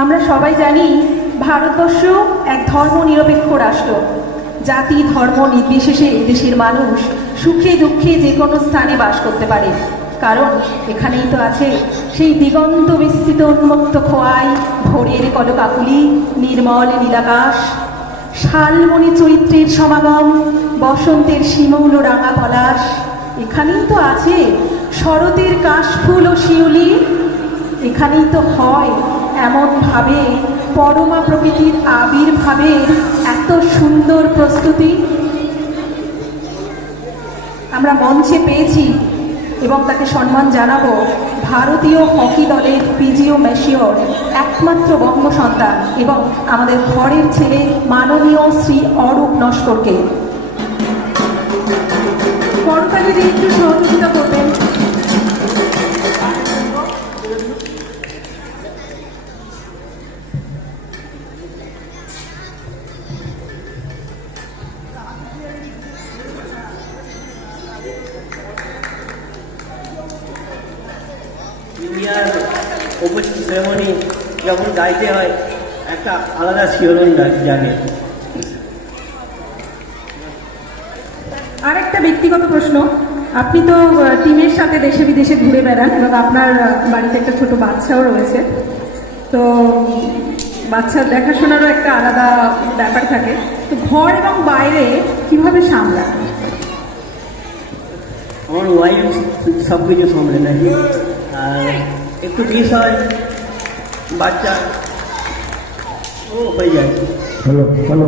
আমরা সবাই জানি ভারতবর্ষ এক ধর্মনিরপেক্ষ রাষ্ট্র। জাতি ধর্ম নির্বিশেষে দেশের মানুষ সুখে দুঃখে যে কোনো স্থানে বাস করতে পারে, কারণ এখানেই তো আছে সেই দিগন্ত বিস্তৃত উন্মুক্ত খোয়াই, ভোরের কলকাকুলি, নির্মল নীলাকাশ, শালমণি চৈত্রের সমাগম, বসন্তের শিমৌল রাঙা পলাশ। এখানেই তো আছে শরতের কাশফুল ও শিউলি। এখানেই তো হয় এমনভাবে পরমা প্রকৃতির আবির্ভাবের এত সুন্দর প্রস্তুতি আমরা মঞ্চে পেয়েছি এবং তাকে সম্মান জানাবো ভারতীয় হকি দলের পিজিও ম্যাশিওর একমাত্র বঙ্গ সন্তান এবং আমাদের ঘরের ছেলে মাননীয় শ্রী অরূপ নস্করকে। করতালি দিয়ে একটু সহযোগিতা করবেন। ইন্ডিয়ার ওপেনিং সেরেমনি যখন গাইতে হয় একটা আলাদা শিহরণ জাগে। আরেকটা ব্যক্তিগত প্রশ্ন, আপনি তো টিমের সাথে দেশে বিদেশে ঘুরে বেড়ান এবং আপনার বাড়িতে একটা ছোট বাচ্চাও রয়েছে, তো বাচ্চার দেখাশোনারও একটা আলাদা ব্যাপার থাকে, তো ঘর এবং বাইরে কিভাবে সামলান? আমার ওয়াইফ সব কিছু সামলে নেয়, আর একটু মিস হয় বাচ্চা ও হয়ে যায়। Hello hello.